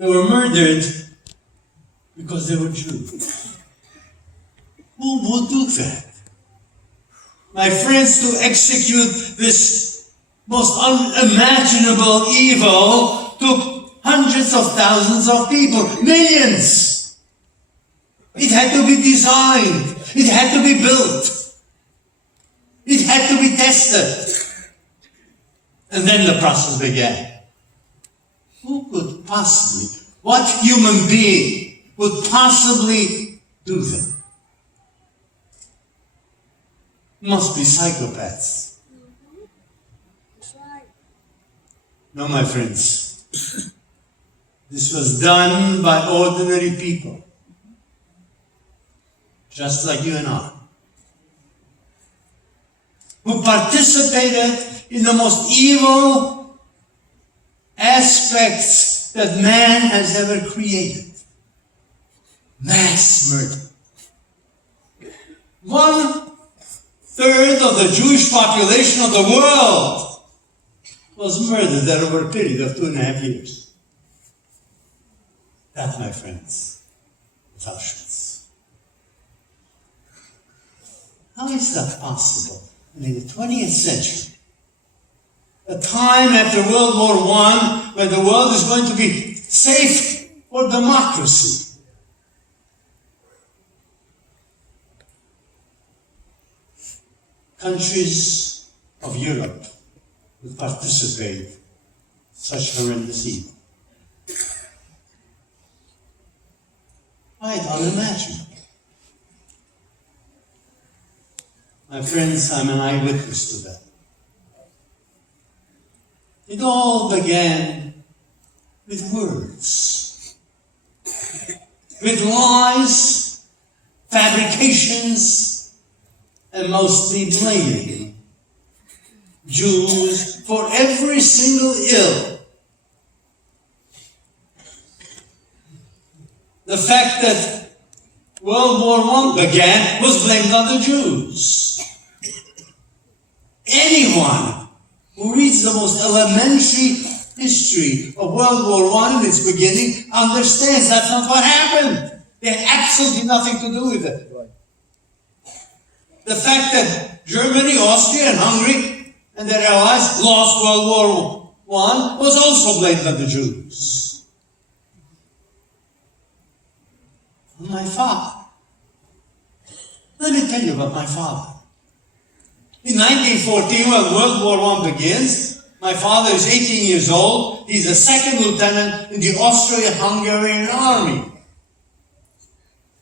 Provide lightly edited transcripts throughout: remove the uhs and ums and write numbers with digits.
They were murdered because they were Jews. Who would do that? My friends, to execute this most unimaginable evil took hundreds of thousands of people, millions. It had to be designed. It had to be built. It had to be tested. And then the process began. Who could possibly, what human being would possibly do that? Must be psychopaths. No, my friends. This was done by ordinary people. Just like you and I. Who participated in the most evil aspects that man has ever created. Mass murder. 1/3 of the Jewish population of the world was murdered over a period of 2.5 years. That, my friends, is Auschwitz. How is that possible? In the 20th century, a time after World War I, when the world is going to be safe for democracy. Countries of Europe would participate in such horrendous evil. Quite unimaginable. My friends, I'm an eyewitness to that. It all began with words, with lies, fabrications, and mostly blaming Jews for every single ill. The fact that World War I began was blamed on the Jews. Anyone who reads the most elementary history of World War I in its beginning understands that's not what happened. They had absolutely nothing to do with it. Right. The fact that Germany, Austria, and Hungary and their allies lost World War I was also blamed on the Jews. My father. Let me tell you about my father. In 1914, when World War I begins, my father is 18 years old. He's a second lieutenant in the Austro-Hungarian army.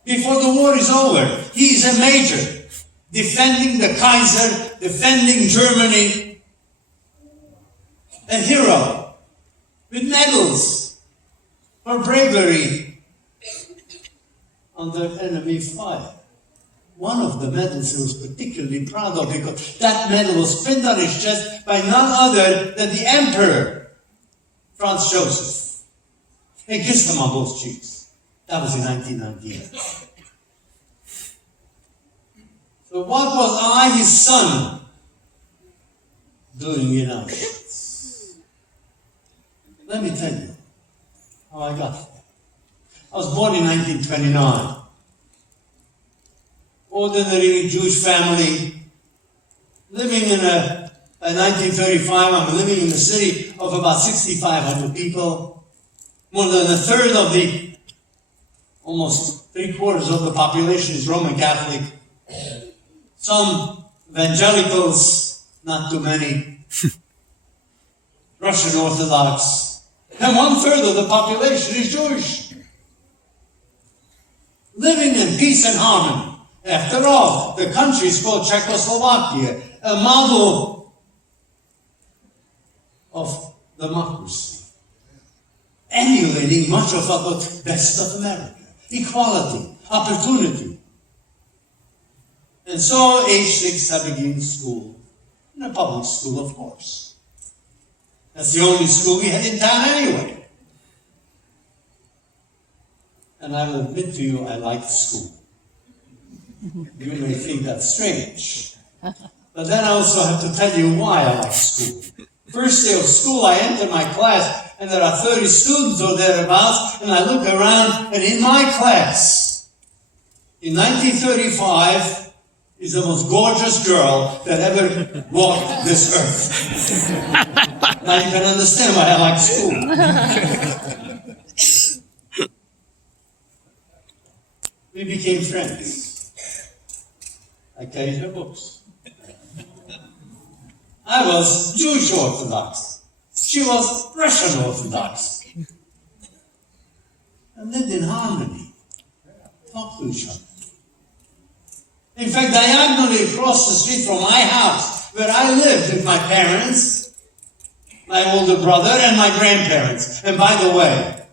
Before the war is over, he is a major, defending the Kaiser, defending Germany. A hero, with medals for bravery under enemy fire. One of the medals he was particularly proud of, because that medal was pinned on his chest by none other than the Emperor, Franz Joseph. He kissed him on both cheeks. That was in 1998. So what was I, his son, doing in Auschwitz? Let me tell you how I got there. I was born in 1929. Ordinary Jewish family, living in 1935, I'm living in a city of about 6,500 people. More than a third of almost 3/4 of the population is Roman Catholic. Some evangelicals, not too many. Russian Orthodox. And 1/3 of the population is Jewish. Living in peace and harmony. After all, the country is called Czechoslovakia, a model of democracy, emulating much of what was best of America. Equality, opportunity. And so, age 6, I began school, in a public school, of course. That's the only school we had in town anyway. And I will admit to you, I liked school. You may think that's strange. But then I also have to tell you why I like school. First day of school, I entered my class and there are 30 students or thereabouts, and I look around, and in my class, in 1935, is the most gorgeous girl that ever walked this earth. Now you can understand why I like school. We became friends. I carried her books. I was Jewish Orthodox. She was Russian Orthodox. And lived in harmony. Talked to each other. In fact, diagonally across the street from my house, where I lived with my parents, my older brother, and my grandparents. And by the way,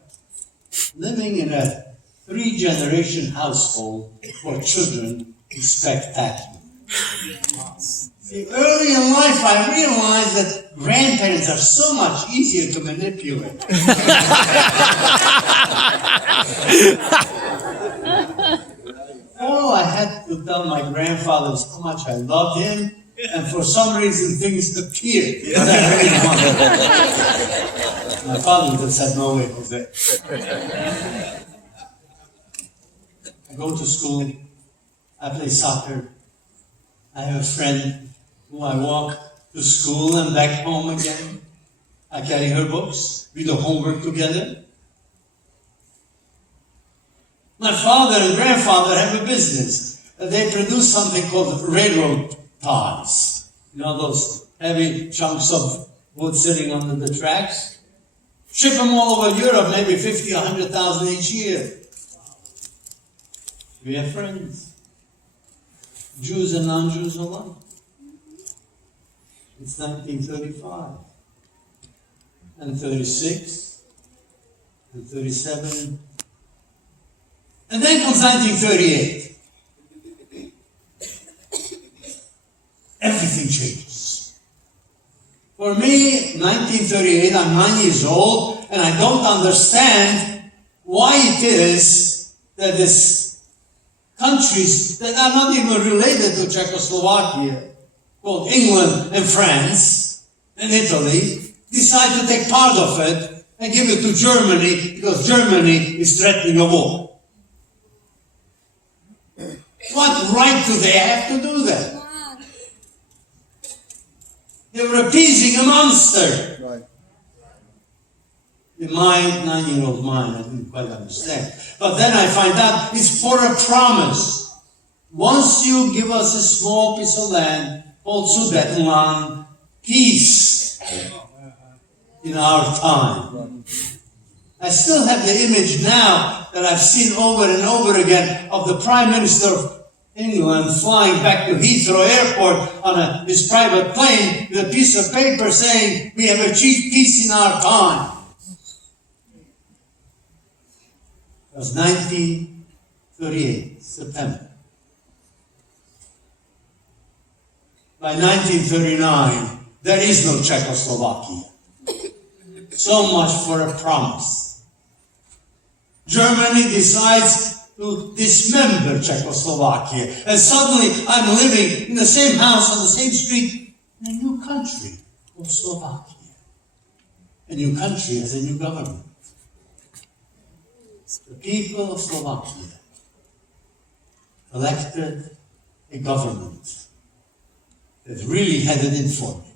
living in a 3-generation household for children is spectacular. See, early in life, I realized that grandparents are so much easier to manipulate. All I had to tell my grandfather was how much I loved him, and for some reason things appeared that I really wanted. My father would have said, "No way, Jose." I go to school, I play soccer, I have a friend who I walk to school and back home again. I carry her books, we do homework together. My father and grandfather have a business. They produce something called railroad ties. You know, those heavy chunks of wood sitting under the tracks? Ship them all over Europe, maybe 50 or 100,000 each year. We have friends. Jews and non-Jews alike. It's 1935. And 36. And 37. And then comes 1938. Everything changes. For me, 1938, I'm 9 years old, and I don't understand why it is that these countries that are not even related to Czechoslovakia, called England and France and Italy, decide to take part of it and give it to Germany because Germany is threatening a war. What right do they have to do that? They were appeasing a monster. Right. In my 9-year-old mind, I didn't quite understand. But then I find out it's for a promise. Once you give us a small piece of land called Sudetenland, peace in our time. I still have the image now that I've seen over and over again of the Prime Minister of England flying back to Heathrow Airport on his private plane with a piece of paper saying, "We have achieved peace in our time." It was 1938, September. By 1939, there is no Czechoslovakia. So much for a promise. Germany decides to dismember Czechoslovakia. And suddenly I'm living in the same house on the same street in a new country called Slovakia. A new country has a new government. The people of Slovakia elected a government that really had it in for me.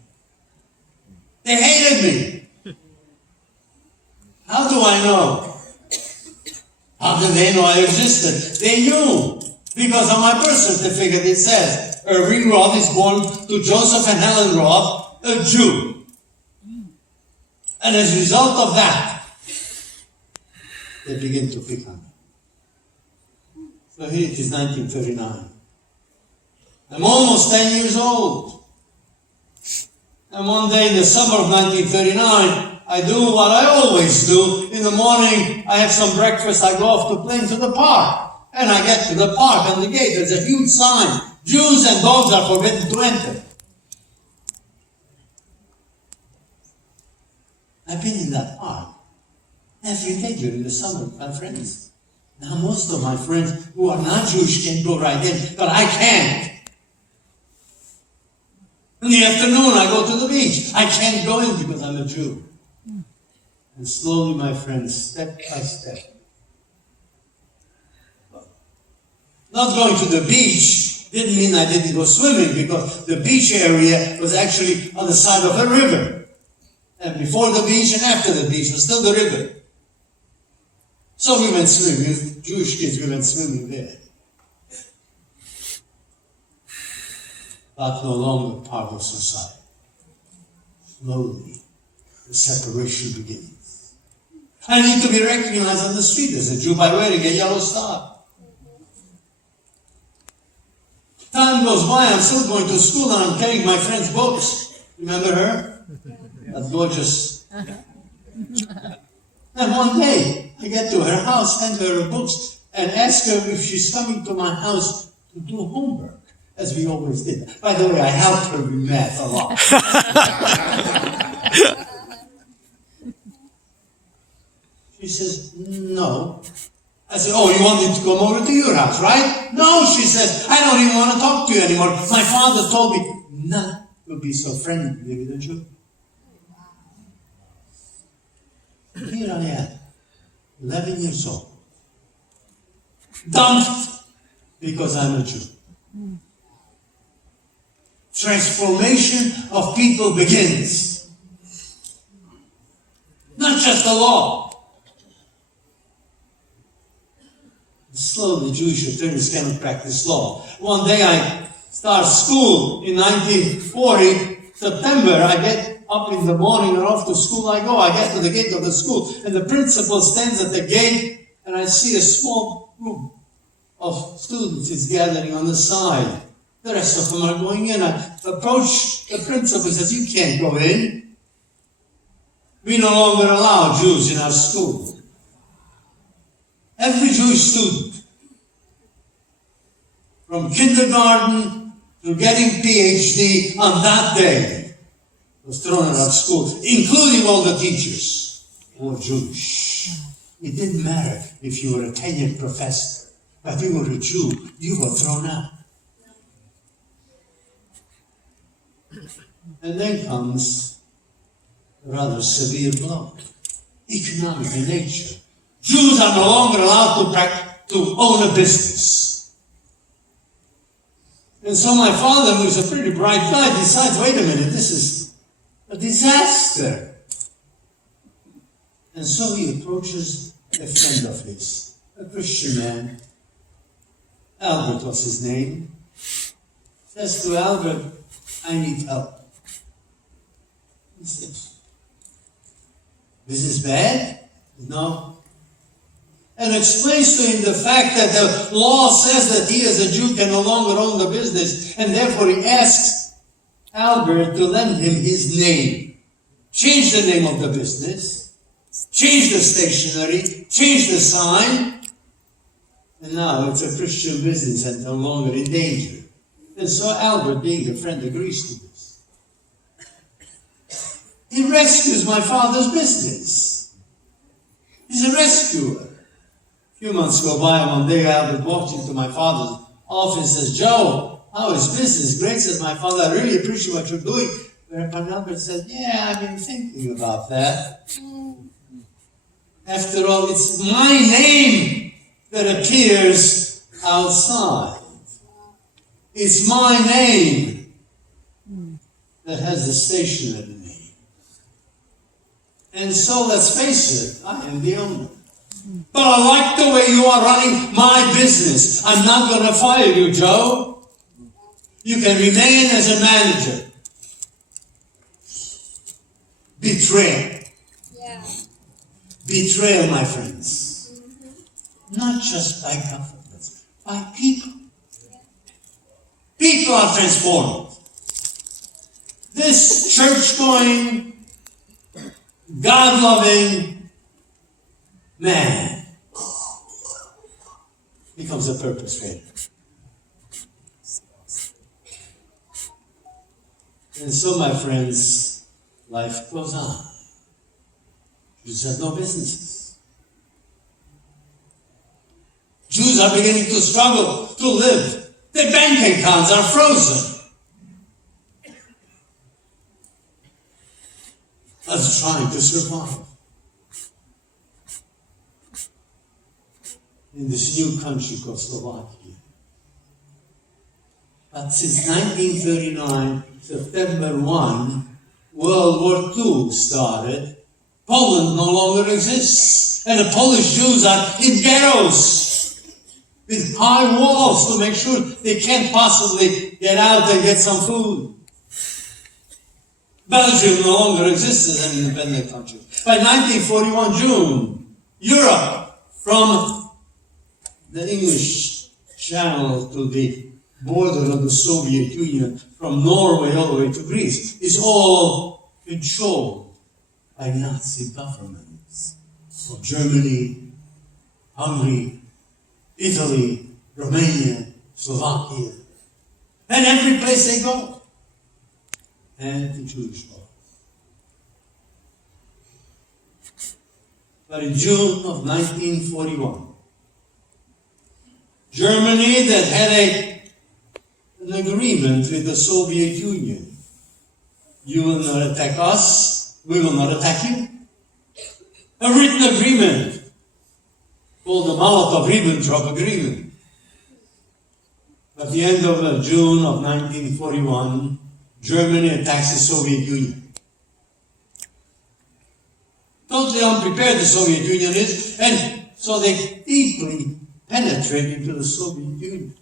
They hated me. How do I know? How did they know I existed? They knew. Because on my birth certificate it says, Irving Roth is born to Joseph and Helen Roth, a Jew. And as a result of that, they begin to pick on me. So here it is, 1939. I'm almost 10 years old. And one day in the summer of 1939, I do what I always do. In the morning, I have some breakfast, I go off the plane to the park. And I get to the park, on the gate, there's a huge sign. Jews and dogs are forbidden to enter. I've been in that park every day during the summer with my friends. Now most of my friends who are not Jewish can go right in, but I can't. In the afternoon, I go to the beach. I can't go in because I'm a Jew. And slowly, my friends, step by step. Not going to the beach didn't mean I didn't go swimming, because the beach area was actually on the side of a river. And before the beach and after the beach was still the river. So we went swimming. Jewish kids, we went swimming there. But no longer part of society. Slowly, the separation begins. I need to be recognized on the street as a Jew by wearing a yellow star. Time goes by, I'm still going to school and I'm carrying my friend's books. Remember her? That gorgeous. And one day, I get to her house, hand her her books, and ask her if she's coming to my house to do homework, as we always did. By the way, I helped her with math a lot. She says, no. I said, oh, you want me to come over to your house, right? No, she says, I don't even want to talk to you anymore. My father told me, none will be so friendly with a Jew. And here I am, 11 years old, dumped because I'm a Jew. Transformation of people begins. Not just the law. Slowly, Jewish attorneys cannot practice law. One day I start school in 1940, September. I get up in the morning and off to school I go. I get to the gate of the school and the principal stands at the gate and I see a small group of students is gathering on the side. The rest of them are going in. I approach the principal and says, you can't go in. We no longer allow Jews in our school. Every Jewish student, from kindergarten to getting PhD on that day, was thrown out of school, including all the teachers who were Jewish. It didn't matter if you were a tenured professor, but you were a Jew, you were thrown out. And then comes a rather severe blow, economic in nature. Jews are no longer allowed to own a business. And so my father, who is a pretty bright guy, decides, wait a minute, this is a disaster. And so he approaches a friend of his, a Christian man. Albert was his name. Says to Albert, I need help. He says, this is bad? No. And explains to him the fact that the law says that he as a Jew can no longer own the business, and therefore he asks Albert to lend him his name. Change the name of the business, change the stationery, change the sign, and now it's a Christian business and no longer in danger. And so Albert, being a friend, agrees to this. He rescues my father's business. He's a rescuer. A few months go by, and one day Albert walked into my father's office and says, Joe, how is business? Great, says my father, I really appreciate what you're doing. Whereupon Albert said, yeah, I've been thinking about that. After all, it's my name that appears outside. It's my name that has the stationery name. And so let's face it, I am the owner. But I like the way you are running my business. I'm not going to fire you, Joe. You can remain as a manager. Betrayal. Yeah. Betrayal, my friends. Not just by governments, by people. People are transformed. This church-going, God-loving man becomes a perpetrator. And so, my friends, life goes on. Jews have no businesses. Jews are beginning to struggle to live. Their bank accounts are frozen. That's trying to survive. in this new country called Slovakia. But since 1939, September 1, World War II started. Poland no longer exists, and the Polish Jews are in ghettos with high walls to make sure they can't possibly get out and get some food. Belgium no longer exists as an independent country. By 1941 June, Europe, from the English Channel to the border of the Soviet Union, from Norway all the way to Greece, is all controlled by Nazi governments. From Germany, Hungary, Italy, Romania, Slovakia, and every place they go. And the Jewish law. But in June of 1941, Germany that had an agreement with the Soviet Union. You will not attack us, we will not attack you. A written agreement called the Molotov-Ribbentrop Agreement. At the end of June of 1941, Germany attacks the Soviet Union. Totally unprepared the Soviet Union is, and so they deeply penetrate into the Soviet Union.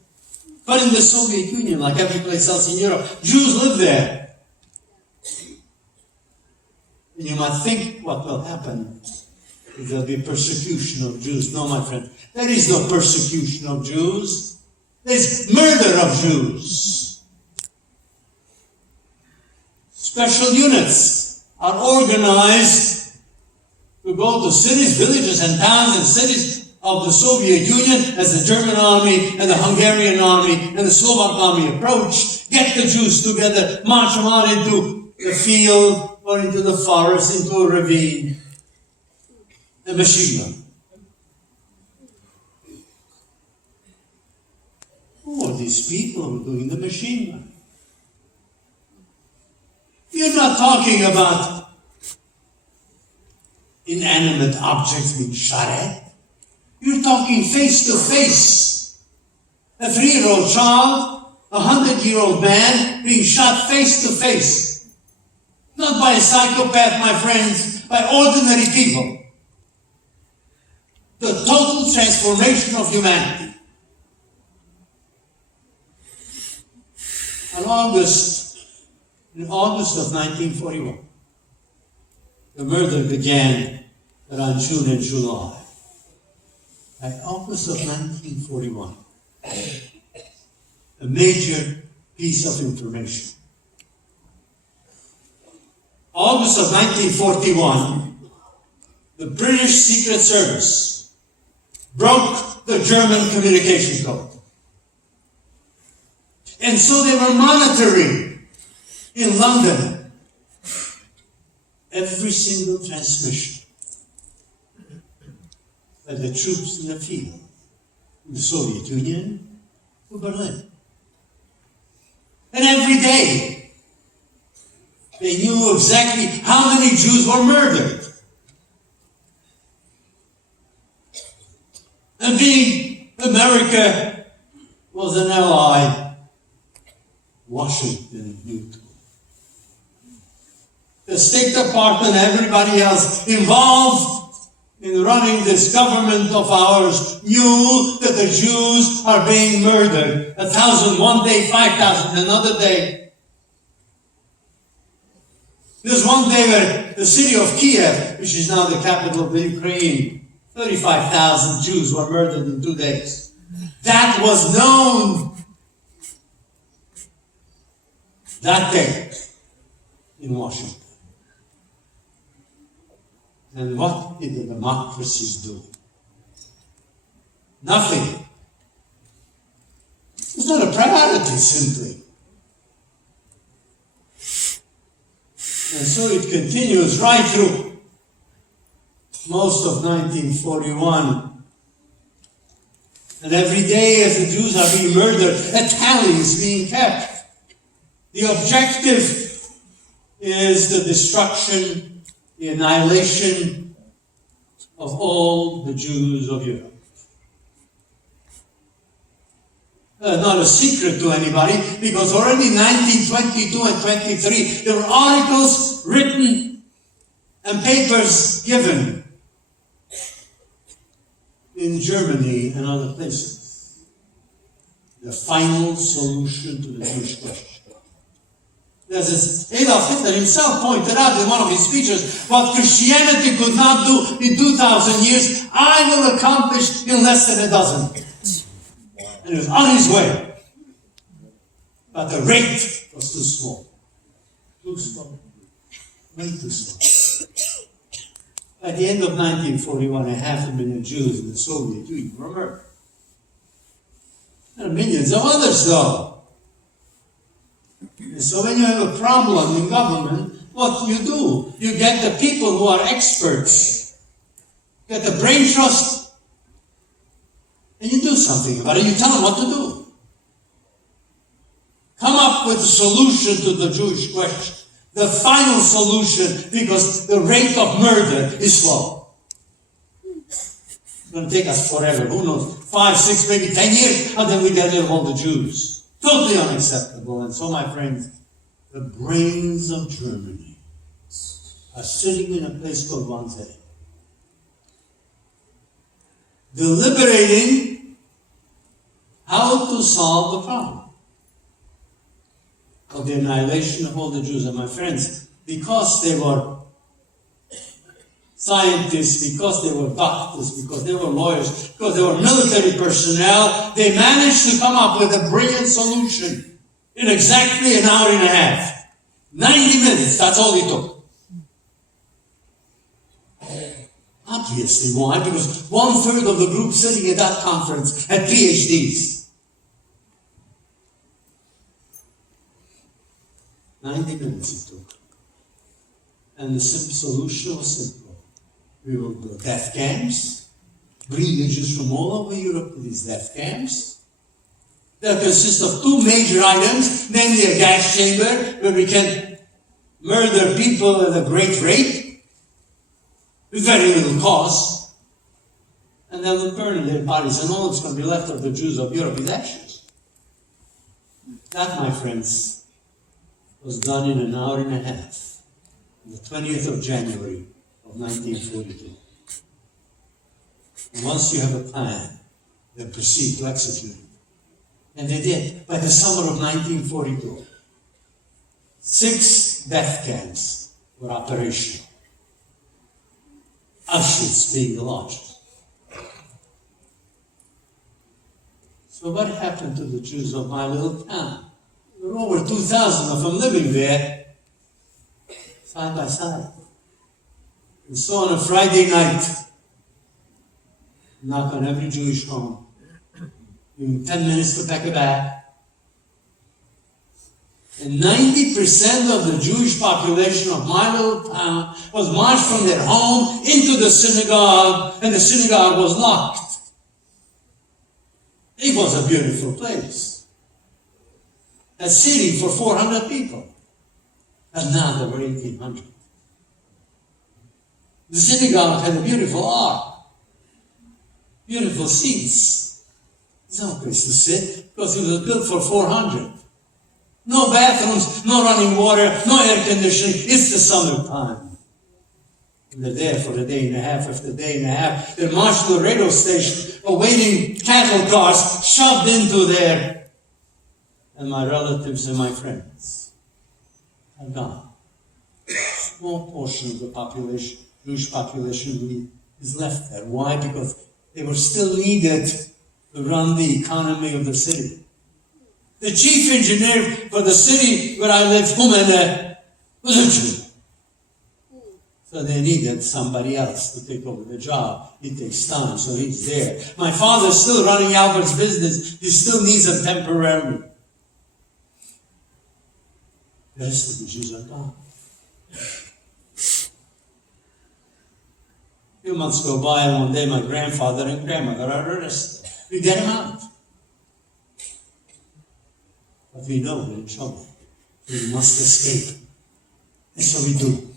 But in the Soviet Union, like every place else in Europe, Jews live there. And you might think what will happen if there'll be persecution of Jews. No, my friend, there is no persecution of Jews. There's murder of Jews. Special units are organized to go to cities, villages, and towns and cities of the Soviet Union as the German army and the Hungarian army and the Slovak army approach, get the Jews together, march them out into the field or into the forest, into a ravine, the machine gun. Who are these people who are doing the machine gun? You're not talking about inanimate objects being shot at. You're talking face to face. A 3-year-old child, a 100-year-old man being shot face to face. Not by a psychopath, my friends, by ordinary people. The total transformation of humanity. In August of 1941, the murder began around June and July. By August of 1941, a major piece of information. August of 1941, the British Secret Service broke the German communication code. And so they were monitoring in London every single transmission by the troops in the field, in the Soviet Union, to Berlin. And every day, they knew exactly how many Jews were murdered. And being America was an ally, Washington knew too. The State Department and everybody else involved in running this government of ours knew that the Jews are being murdered. 1,000 one day, 5,000 another day. There's one day where the city of Kiev, which is now the capital of the Ukraine, 35,000 Jews were murdered in 2 days. That was known that day in Washington. And what did the democracies do? Nothing. It's not a priority, simply. And so it continues right through most of 1941. And every day as the Jews are being murdered, a tally is being kept. The objective is the destruction, the annihilation of all the Jews of Europe. not a secret to anybody, because already in 1922 and 23, there were articles written and papers given in Germany and other places. The final solution to the Jewish question. As Adolf Hitler himself pointed out in one of his speeches, what Christianity could not do in 2,000 years, I will accomplish in less than a dozen. And he was on his way. But the rate was too small. Too small. Way too small. By the end of 1941, 500,000 Jews in the Soviet Union were murdered. There are millions of others, though. And so when you have a problem in government, what do? You get the people who are experts. You get the brain trust. And you do something about it. You tell them what to do. Come up with a solution to the Jewish question. The final solution, because the rate of murder is slow. It's going to take us forever. Who knows? 5, 6, maybe 10 years, and then we get rid of all the Jews. Totally unacceptable. And so, my friends, the brains of Germany are sitting in a place called Wannsee, deliberating how to solve the problem of the annihilation of all the Jews. And my friends, because they were scientists, because they were doctors, because they were lawyers, because they were military personnel, they managed to come up with a brilliant solution in exactly an hour and a half. 90 minutes, that's all it took. Obviously, why? Because 1/3 of the group sitting at that conference had PhDs. 90 minutes it took. And the solution was simple. We will build death camps, bring the Jews from all over Europe to these death camps. That consist of 2 major items, namely a gas chamber where we can murder people at a great rate, with very little cost, and then we'll burn their bodies, and all that's going to be left of the Jews of Europe is ashes. That, my friends, was done in an hour and a half, on the 20th of January of 1942. And once you have a plan, then proceed to execute it. And they did. By the summer of 1942, 6 death camps were operational. Auschwitz being the largest. So what happened to the Jews of my little town? There were over 2,000 of them living there, side by side. And so on a Friday night, knock on every Jewish home, giving 10 minutes to pack a bag. And 90% of the Jewish population of my little town was marched from their home into the synagogue, and the synagogue was locked. It was a beautiful place. A city for 400 people. And now there were 1,800. The synagogue had a beautiful ark, beautiful seats. There's no place to sit because it was built for 400. No bathrooms, no running water, no air conditioning. It's the summertime. And they're there for a day and a half. After a day and a half, they're marched to the radio station, awaiting cattle cars shoved into there. And my relatives and my friends are gone. A small portion of the population, Jewish population, is left there. Why? Because they were still needed to run the economy of the city. The chief engineer for the city where I live, Humene, was a Jew. So they needed somebody else to take over the job. It takes time, so he's there. My father's still running Albert's business. He still needs him temporarily. The rest of the Jews are gone. A few months go by, and one day my grandfather and grandmother are arrested. We get him out. But we know we're in trouble. We must escape. And so we do.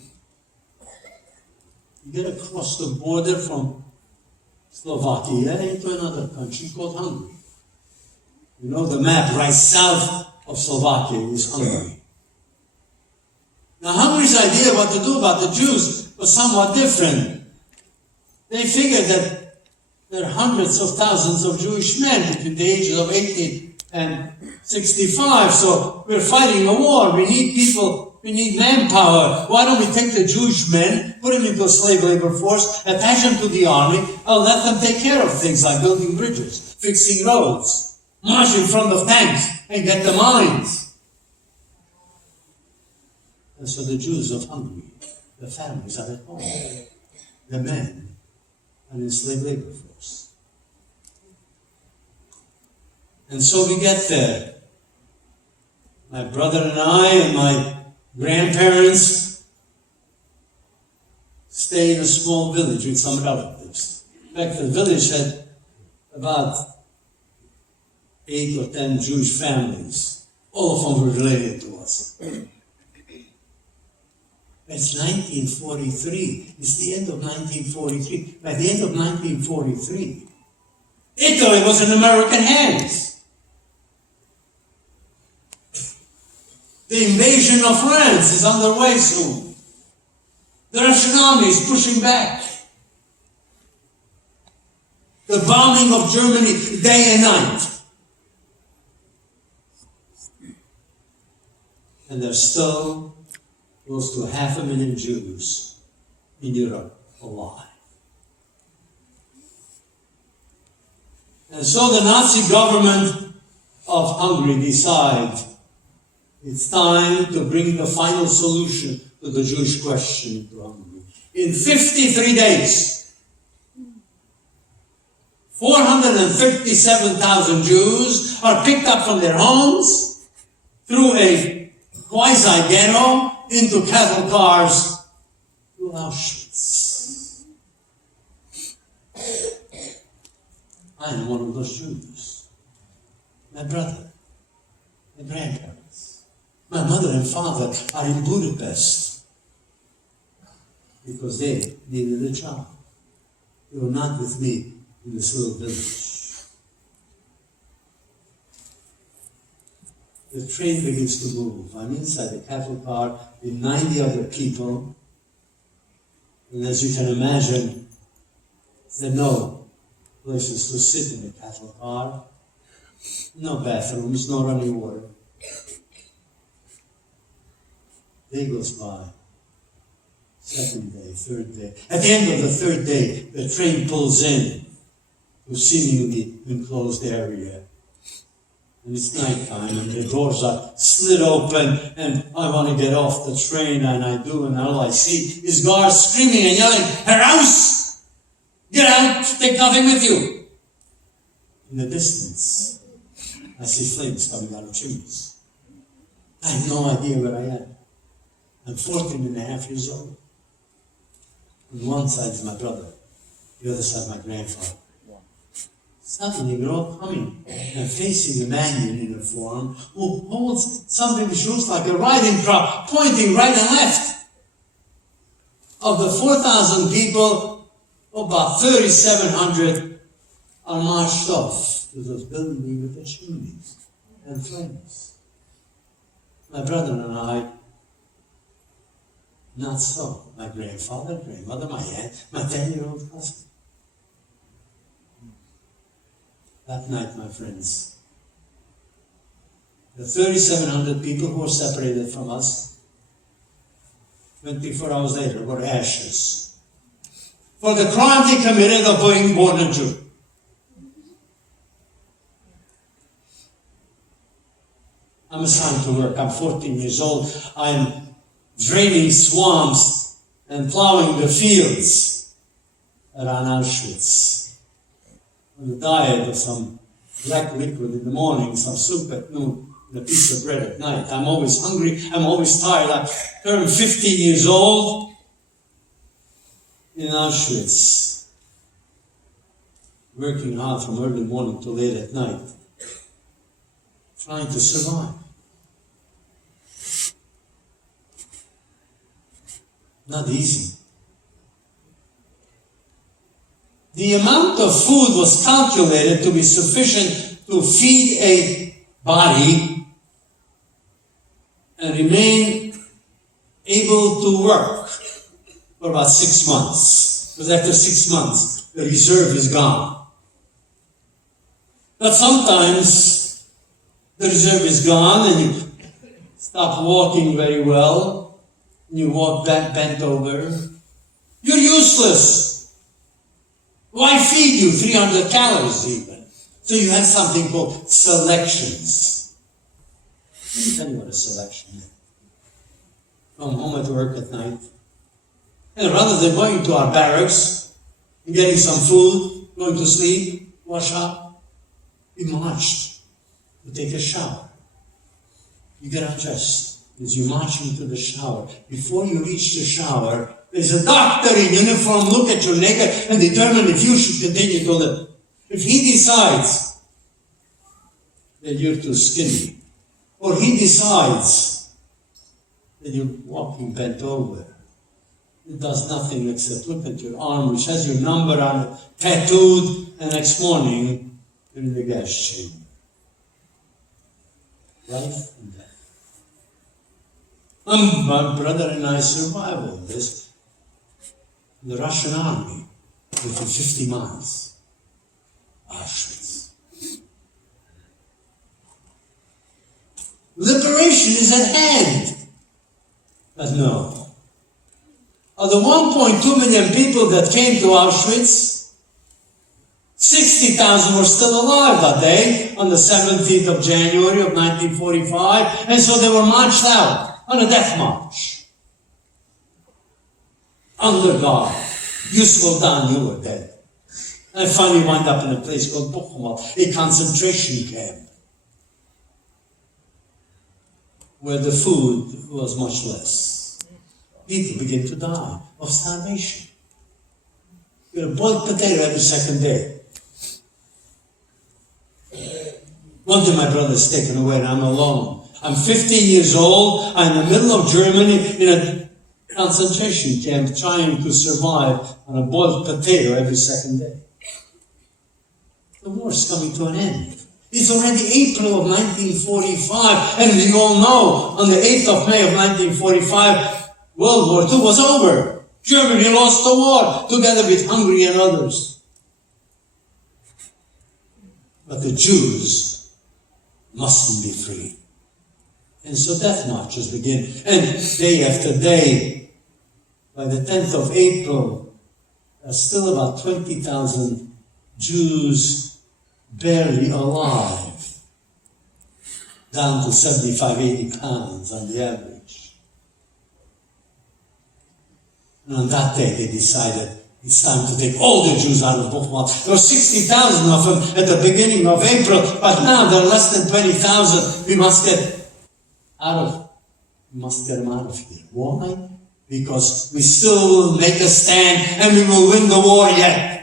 We get across the border from Slovakia into another country called Hungary. You know, the map right south of Slovakia is Hungary. Now, Hungary's idea what to do about the Jews was somewhat different. They figured that there are hundreds of thousands of Jewish men between the ages of 18 and 65, so we're fighting a war. We need people, we need manpower. Why don't we take the Jewish men, put them into a slave labor force, attach them to the army, and let them take care of things like building bridges, fixing roads, march in front of tanks, and get the mines. And so the Jews of Hungary, the families are at home. The men are in slave labor force. And so we get there. My brother and I and my grandparents stay in a small village with some relatives. In fact, the village had about 8 or 10 Jewish families. All of them were related to us. It's 1943. It's the end of 1943. By the end of 1943, Italy was in American hands. The invasion of France is underway soon. The Russian army is pushing back. The bombing of Germany day and night. And there's still close to 500,000 Jews in Europe alive. And so the Nazi government of Hungary decides it's time to bring the final solution to the Jewish question to Hungary. In 53 days, 437,000 Jews are picked up from their homes through a quasi-ghetto into cattle cars to Auschwitz. I am one of those Jews. My brother, my grandparents. My mother and father are in Budapest because they needed a job. They were not with me in this little village. The train begins to move. I'm inside the cattle car with 90 other people. And as you can imagine, there are no places to sit in the cattle car. No bathrooms, no running water. Day goes by. Second day, third day. At the end of the third day, the train pulls in to a seemingly enclosed area. And it's nighttime, and the doors are slid open, and I want to get off the train, and I do, and all I see is guards screaming and yelling, "Heraus! Get out! Take nothing with you!" In the distance, I see flames coming out of chimneys. I have no idea where I am. I'm 14 and a half years old. On one side is my brother, the other side my grandfather. Suddenly we're all coming and facing a man in uniform who holds something which looks like a riding crop, pointing right and left. Of the 4,000 people, about 3,700 are marched off to those buildings with the chimneys and flames. My brother and I, not so. My grandfather, grandmother, my aunt, my 10-year-old cousin. That night, my friends, the 3,700 people who were separated from us, 24 hours later, were ashes for the crime they committed of being born a Jew. I'm assigned to work. I'm 14 years old. I'm draining swamps and plowing the fields around Auschwitz. On the diet of some black liquid in the morning, some soup at noon, and a piece of bread at night. I'm always hungry. I'm always tired. I turned 15 years old in Auschwitz, working hard from early morning to late at night, trying to survive. Not easy. The amount of food was calculated to be sufficient to feed a body and remain able to work for about 6 months. Because after 6 months, the reserve is gone. But sometimes the reserve is gone and you stop walking very well, and you walk back bent over. You're useless. Why feed you 300 calories even? So you have something called selections. Let me tell you what a selection is. Come home at work at night, and rather than going to our barracks and getting some food, going to sleep, wash up, we marched to take a shower. You get undressed as you march into the shower. Before you reach the shower, there's a doctor in uniform look at your naked and determine if you should continue to live. If he decides that you're too skinny, or he decides that you're walking bent over, it does nothing except look at your arm, which has your number on it, tattooed, and next morning, you're in the gas chamber. Life and death. My brother and I survived all this. The Russian army, within 50 miles, Auschwitz. Liberation is at hand. But no. Of the 1.2 million people that came to Auschwitz, 60,000 were still alive that day, on the 17th of January of 1945, and so they were marched out on a death march. Under God. Useful done, you were dead. And I finally wound up in a place called Buchenwald, a concentration camp, where the food was much less. People began to die of starvation. You had a boiled potato every second day. One day my brother's taken away and I'm alone. I'm 15 years old. I'm in the middle of Germany in a concentration camp trying to survive on a boiled potato every second day. The war's coming to an end. It's already April of 1945, and we all know on the 8th of May of 1945, World War II was over. Germany lost the war together with Hungary and others. But the Jews mustn't be free. And so death marches begin. And day after day, by the 10th of April, there's still about 20,000 Jews barely alive, down to 75, 80 pounds on the average. And on that day, they decided it's time to take all the Jews out of Buchenwald. There were 60,000 of them at the beginning of April, but now there are less than 20,000. We must get them out of here. Why? Because we still will make a stand and we will win the war yet.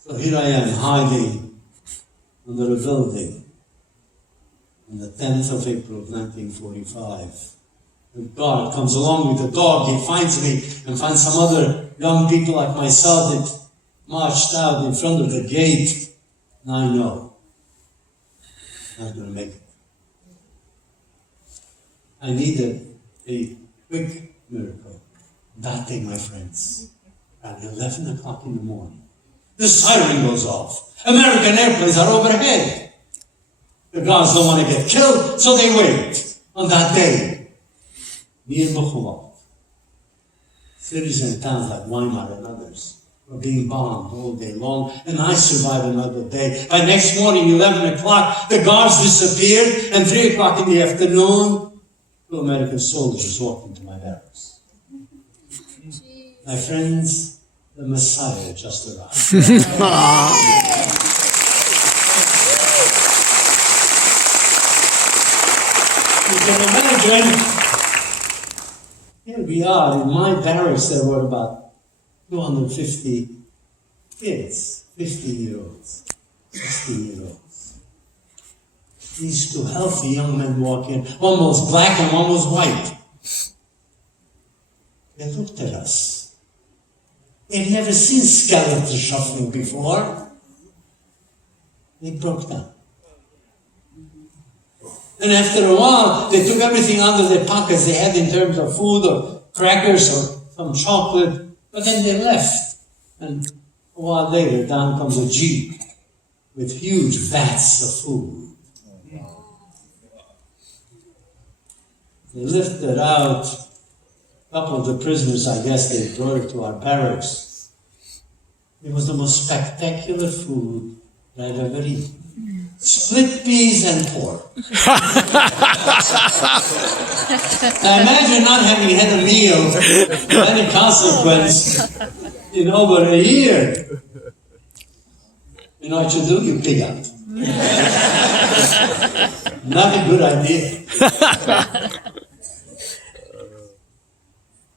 So here I am hiding under a building on the 10th of April of 1945. The guard comes along with the dog, he finds me and finds some other young people like myself that marched out in front of the gate. And I know I'm not going to make it. I needed a quick miracle. That day, my friends, at 11 o'clock in the morning, the siren goes off. American airplanes are overhead. The guards don't want to get killed, so they wait. On that day, near Buchenwald, cities and towns like Weimar and others were being bombed all day long, and I survived another day. By next morning, 11 o'clock, the guards disappeared, and 3 o'clock in the afternoon, 2 American soldiers walked into my barracks. My friends, the Messiah just arrived. You can imagine, here we are in my barracks. There were about 250 kids, 15-year-olds, 16-year-olds. These 2 healthy young men walk in. One was black and one was white. They looked at us. They'd never seen skeleton shuffling before. They broke down. And after a while, they took everything out of their pockets they had in terms of food or crackers or some chocolate, but then they left. And a while later, down comes a jeep with huge vats of food. They lifted out a couple of the prisoners, I guess they brought it to our barracks. It was the most spectacular food that I've ever eaten. Split peas and pork. Now imagine not having had a meal of any consequence in over a year. You know what you do? You pig out. Not a good idea.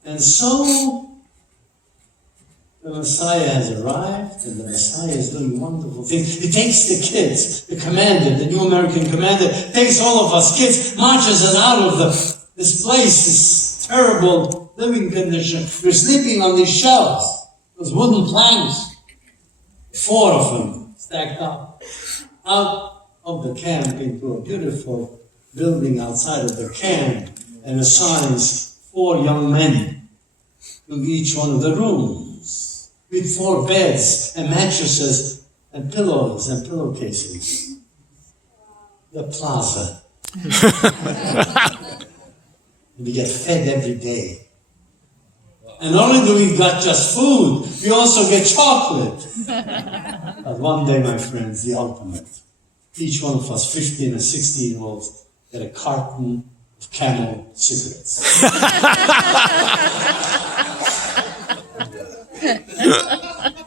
And so the Messiah has arrived, and the Messiah is doing wonderful things. He takes the kids, the commander, the new American commander, takes all of us kids, marches us out of this place, this terrible living condition. We're sleeping on these shelves, those wooden planks, 4 of them stacked up, out of the camp into a beautiful building outside of the camp, and assigns 4 young men to each one of the rooms, with 4 beds and mattresses and pillows and pillowcases. The plaza. We get fed every day. And not only do we got just food, we also get chocolate. But one day, my friends, the ultimate. Each one of us, 15 and 16-year-olds, get a carton of Camel cigarettes.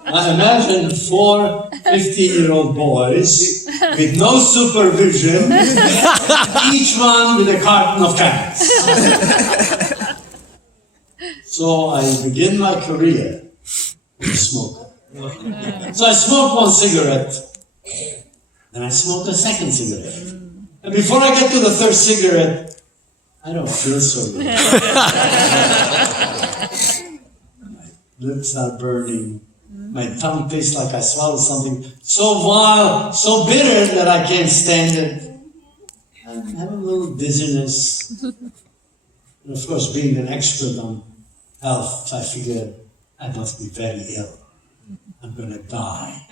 Now imagine 4 15-year-old boys with no supervision, each one with a carton of Camels. So I begin my career as a smoker. So I smoke 1 cigarette, then I smoke a 2nd cigarette. And before I get to the 3rd cigarette, I don't feel so good. My lips are burning. My tongue tastes like I swallowed something so vile, so bitter that I can't stand it. I have a little dizziness. And of course, being an expert on health, I figured I must be very ill. I'm going to die.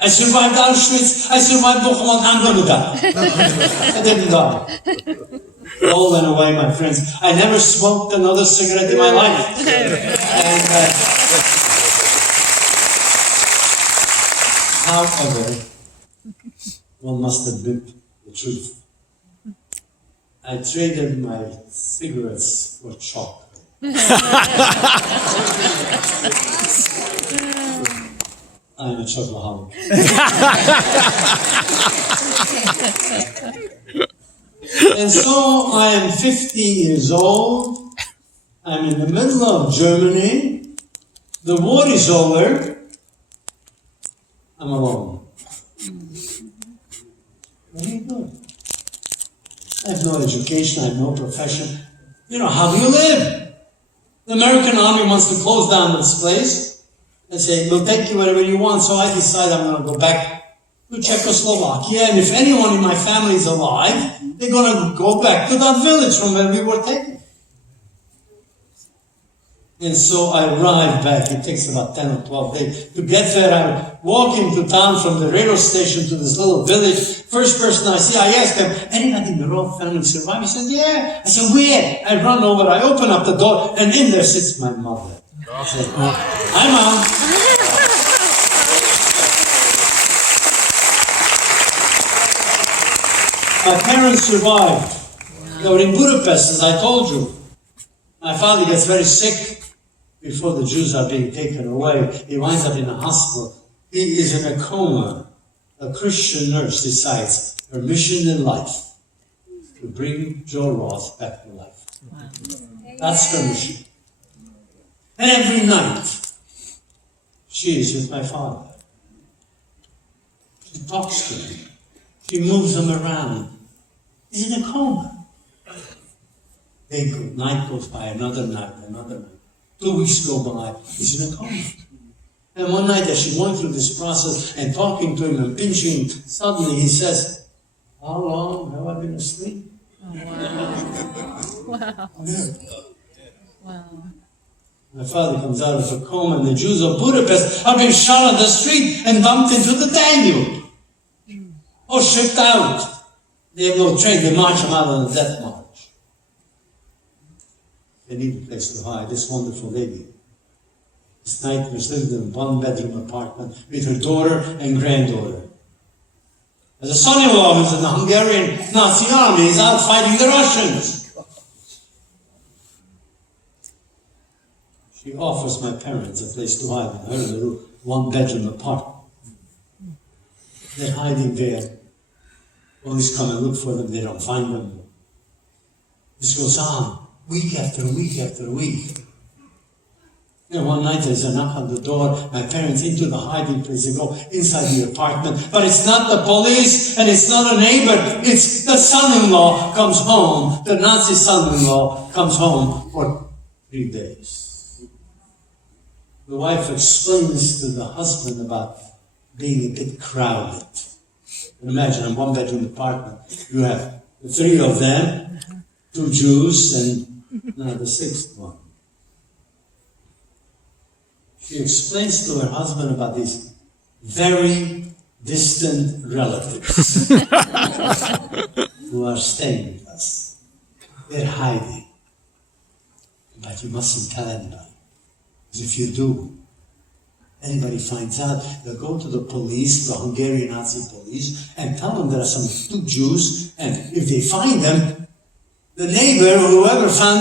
I survived Auschwitz, I survived Bochum, I'm going to die. I didn't die. It all went away, my friends. I never smoked another cigarette in my life. And, however, one must admit the truth. I traded my cigarettes for chocolate. I'm a chocoholic. And so I am 15 years old. I'm in the middle of Germany. The war is over. I'm alone. What do you do? I have no education, I have no profession. You know, how do you live? The American army wants to close down this place and say, we'll take you wherever you want. So I decide I'm going to go back to Czechoslovakia. And if anyone in my family is alive, they're going to go back to that village from where we were taken. And so I arrived back. It takes about 10 or 12 days to get there. I walk into town from the railroad station to this little village. First person I see, I ask them, anybody in the Roth family survive? He said, yeah. I said, where? I run over, I open up the door, and in there sits my mother. I said, hi, Mom. My parents survived. They were in Budapest, as I told you. My father gets very sick before the Jews are being taken away. He winds up in a hospital. He is in a coma. A Christian nurse decides her mission in life to bring Joe Roth back to life. Wow. That's her mission. And every night, she is with my father. She talks to him. She moves him around. He's in a coma. Night goes by, another night. 2 weeks go by, he's in a coma. And one night as she's going through this process and talking to him and pinching him, suddenly he says, "How long have I been asleep?" Oh, wow. Yeah. Wow. My father comes out of a coma, and the Jews of Budapest are being shot on the street and dumped into the Danube. Or shipped out. They have no train, they march them out on a death march. They need a place to hide. This wonderful lady. This night was living in a one-bedroom apartment with her daughter and granddaughter. As a son-in-law who's in the Hungarian Nazi army, he's out fighting the Russians. She offers my parents a place to hide in her little one-bedroom apartment. They're hiding there. Police come and look for them, they don't find them. This goes on, week after week after week. And one night there's a knock on the door, my parents into the hiding place, they go inside the apartment, but it's not the police and it's not a neighbor, it's the son-in-law comes home, the Nazi son-in-law comes home for 3 days. The wife explains to the husband about being a bit crowded. And imagine a one-bedroom apartment, you have the 3 of them, 2 Jews, and now the 6th one. She explains to her husband about these very distant relatives who are staying with us. They're hiding. But you mustn't tell anybody. Because if you do, anybody finds out, they'll go to the police, the Hungarian Nazi police, and tell them there are some 2 Jews, and if they find them, the neighbor or whoever found